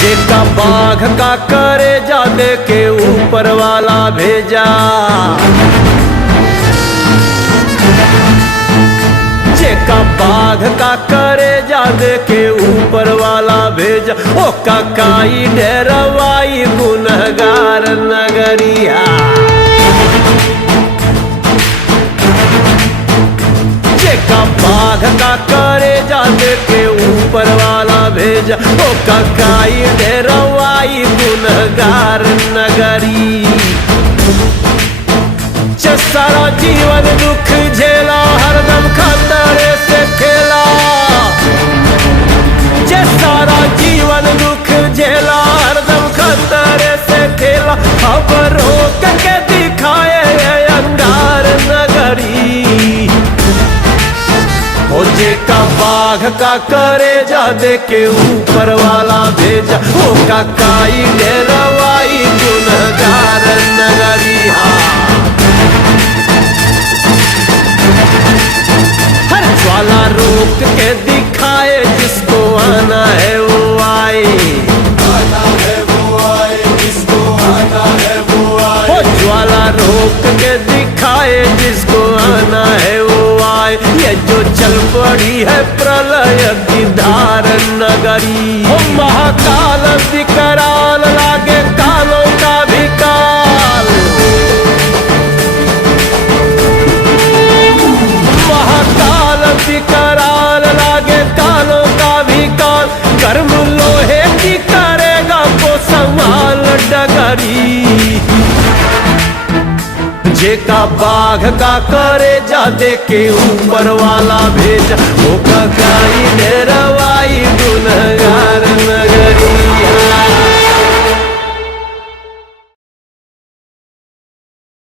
जेका बाघ का करे जा दे के ऊपर वाला भेजा, जेका बाघ का करे जा दे के ऊपर वाला भेजा। ओ काई डेरवाई गुनहगार नगरिया, जेका बाघ का करे जा दे के ऊपर वाला भेजा। ओ काई डेरवाई गुनहगार नगरी। सारा जीवन दुख झेला, हरदम खतरे से खेला। जे सारा जीवन दुख झेला, हरदम खतरे से खेला। खबर रोक के दिखाए अंगार नगरी। ओ जेका बाघ का करे जा दे के ऊपर वाला भेजा। ओ काई डेरवाई गुनहगार नगरी। ज्वाला रोक के दिखाए, जिसको आना है वो आए, आना है वो आए, जिसको आना है वो आए। ओ ज्वाला रोक के दिखाए, जिसको आना है वो आए। ये जो चल पड़ी है प्रलय की धार नगरी। ओ महाकाल विकराल लागे कालों का भी काल। महाकाल विकराल लागे कालों का भी काल। कर्म लोहे की करेगा वो संभाल डगरी। जेका बाघ का करे जा दे के ऊपर वाला भेजा। ओ काई डेरवाई